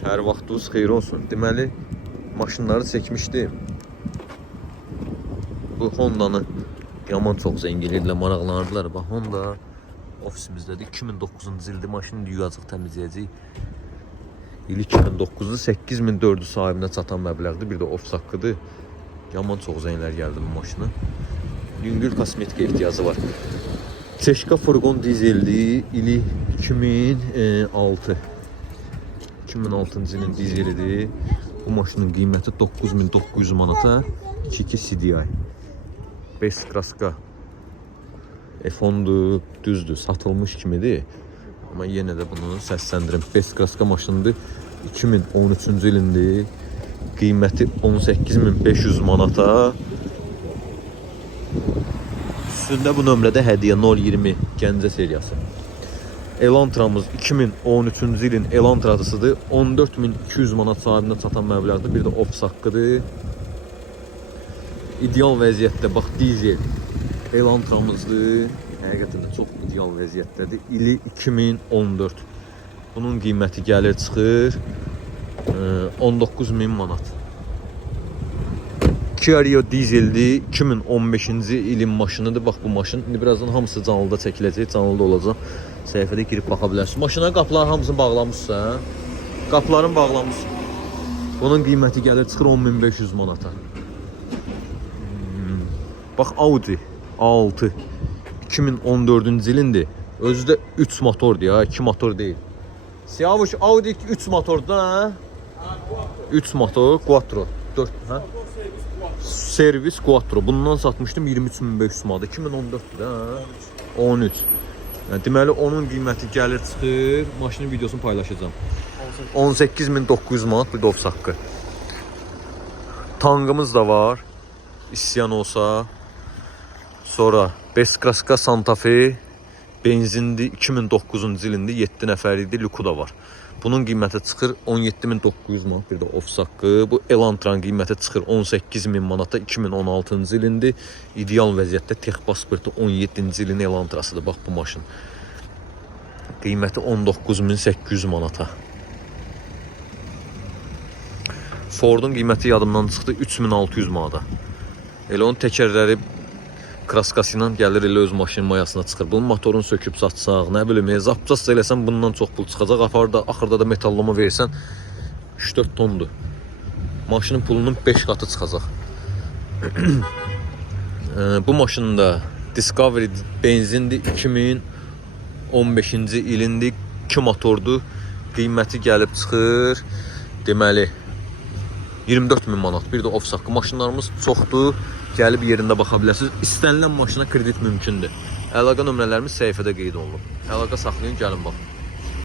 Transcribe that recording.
Hər vaxtınız xeyir olsun. Deməli, maşınları çəkmişdim. Bu Honda'nı yaman çox zənginliklə maraqlanırdılar. Bax, Honda ofisimizdədir. 2009-cu ildir maşını yuyacaq, təmizləyəcək. İli 2009-da 8400 sahibinə çatan məbləğdir. Bir də ofis haqqıdır. Yaman çox zənglər gəldi bu maşına. Yüngül kosmetika ehtiyacı var. Çeşka furqon dizelli, ili 2006. 2006-cı ilin dizelidir. Bu maşının qiyməti 9900 manata. 2.2 CDI. 5 kraska. F10'dur, düzdür, satılmış kimidir. Amma yenə də bunu səsləndirim. 5 kraska maşındır. 2013-cü ilindir. Qiyməti 18500 manata. Üstündə bu nömrədə hədiyyə 020 Gəncə seriyası. Elantramız 2013-cü ilin Elantrasıdır. 14200 manat sahibinə çatan məbləğdir. Bir də ofis haqqıdır. İdeal vəziyyətdə, bax, dizel Elantramızdır. Həqiqətən də çox ideal vəziyyətdədir. İli 2014. Bunun qiyməti gəlir çıxır 19000 manat. Kia Rio dizeldir. 2015-ci ilin maşınıdır. Bax, bu maşın indi birazdan hamısı canlıda çəkiləcək, canlıda olacaq. Səhifədə girib baxa bilərsiniz. Maşına qapılar hamısını bağlamışsa, qapıların bağlamışsın. Bunun qiyməti gəlir çıxır 10500 manata. Bax, Audi A6 2014-cü ilindir. Özü də 3 motordur ya, 2 motor deyil. Siyavuş, Audi 3 motordur ha? 3 motor, Quattro. 4, hə? Servis Quattro. Bundan satmışdım 23500 manata. 2014-dür ha? 13. Yəni, deməli, onun qiyməti gəlir çıxır. Maşının videosunu paylaşacağım. 18900 manat bir də ofis haqqı. Tankımız da var. İsyan olsa. Sonra Beskraska Santa Fe benzinli 2009-cu ilində 7 nəfər idi, Luku da var. Bunun qiyməti çıxır 17900 manat bir də ofis haqqı. Bu Elantran qiyməti çıxır 18000 manata 2016-cı ilində. İdeal vəziyyətdə tex pasportu 17-ci ilin Elantrasıdır. Bax, bu maşın. Qiyməti 19800 manata. Ford'un qiyməti yadımdan çıxdı 3600 manata. Elə onun təkərləri kraskası ilə gəlir, elə öz maşının mayasına çıxır. Bunun motorunu söküb satsaq, nə bilim, zapças eləsən bundan çox pul çıxacaq. Axırda da metallama versən 3-4 tondur. Maşının pulunun 5 qatı çıxacaq. Bu maşının da Discovery benzindir, 2015-ci ilindir, 2 motordur. Qiyməti gəlib çıxır, deməli 24000 manat. Bir də ofis haqqı. Maşınlarımız çoxdur. Gəlib yerində baxa bilərsiniz. İstənilən maşına kredit mümkündür. Əlaqə nömrələrimiz səhifədə qeyd olunub. Əlaqə saxlayın, gəlin bax.